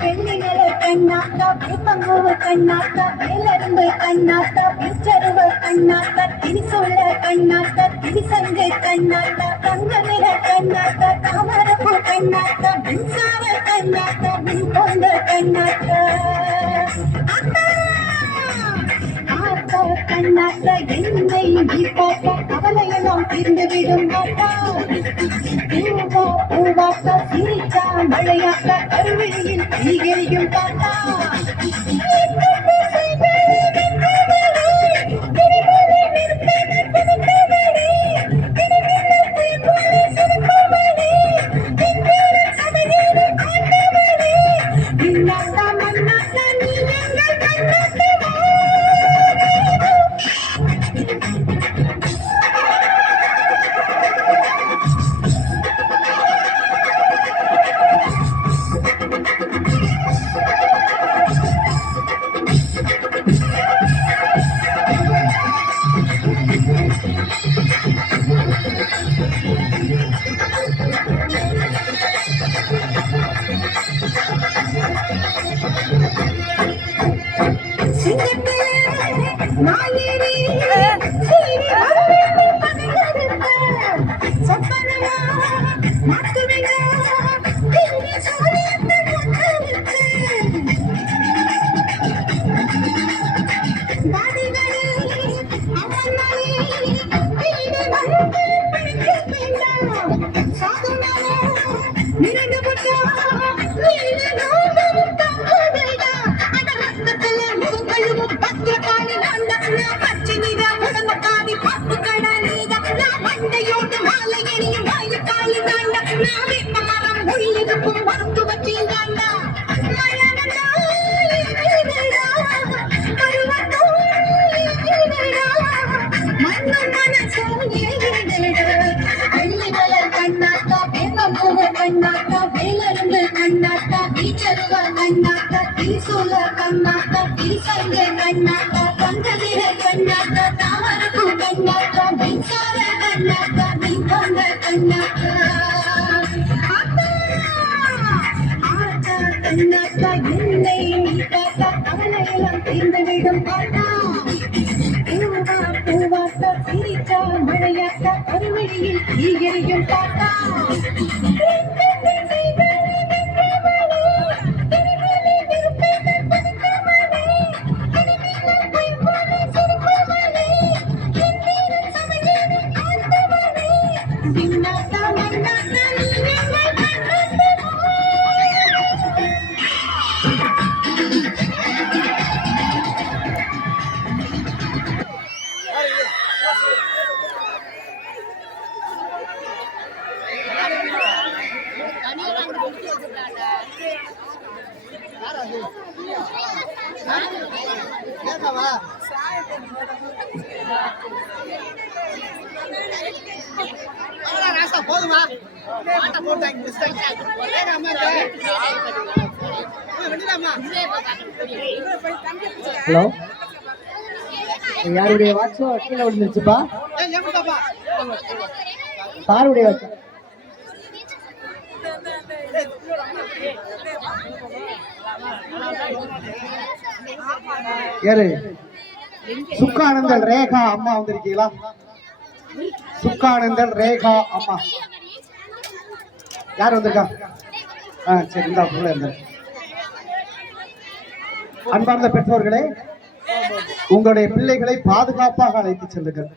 வெண்ணில கண்ணாத்தா வேப்பங்கூவ கண்ணாத்தா வேலரும்பு கண்ணாத்தா பிச்சருவ கண்ணாத்தா திரிசூல கண்ணாத்தா திரிசங்கு கண்ணாத்தா தங்க நிற கண்ணாத்தா தாமரப்பூ கண்ணாத்தா மின்சார கண்ணாத்தா மின் கொண்ட கண்ணாத்தா ஆத்தா கண்ணாத்தா என்னை நீ பார்த்தா கவலையெல்லாம் தீர்ந்துவிடும் மாட்டா பூவா பூவாத்தா சிரிச்சா மழையாத்தா கருவிழியில் தீகரியும் பார்த்தா கண்ணாத்தா வேலரும்பு கண்ணாத்தா பீச்சருவ கண்ணாத்தா திரிசூல கண்ணாத்தா திரிசங்கு கண்ணாத்தா தங்க நிற கண்ணாத்தா தாமரப்பூ கண்ணாத்தா மின்சார கண்ணாத்தா மின் கொண்ட கண்ணாத்தா கண்ணாத்தா என்னை நீ பார்த்தா கவலையெல்லாம் தீர்ந்துவிடும் பாட்டா பூவா பூவாத்தா சிரிச்சா மழையாத்தா கருவழியில் தீகரியும் பாட்டா போதுமா ஹலோ, யாருடைய வாட்சோ கீழே விழுந்துருச்சுப்பா? யாருடைய வாட்சோ? யாரு? சுக்கானந்தல் ரேகா அம்மா வந்திருக்கீங்களா? சுக்கானந்தல் ரேகா அம்மா யார் வந்திருக்கா? சரி, இந்த புள்ள இருந்த அன்பார்ந்த பெற்றோர்களே, உங்களுடைய பிள்ளைகளை பாதுகாப்பாக அழைத்து செல்லுங்கள்.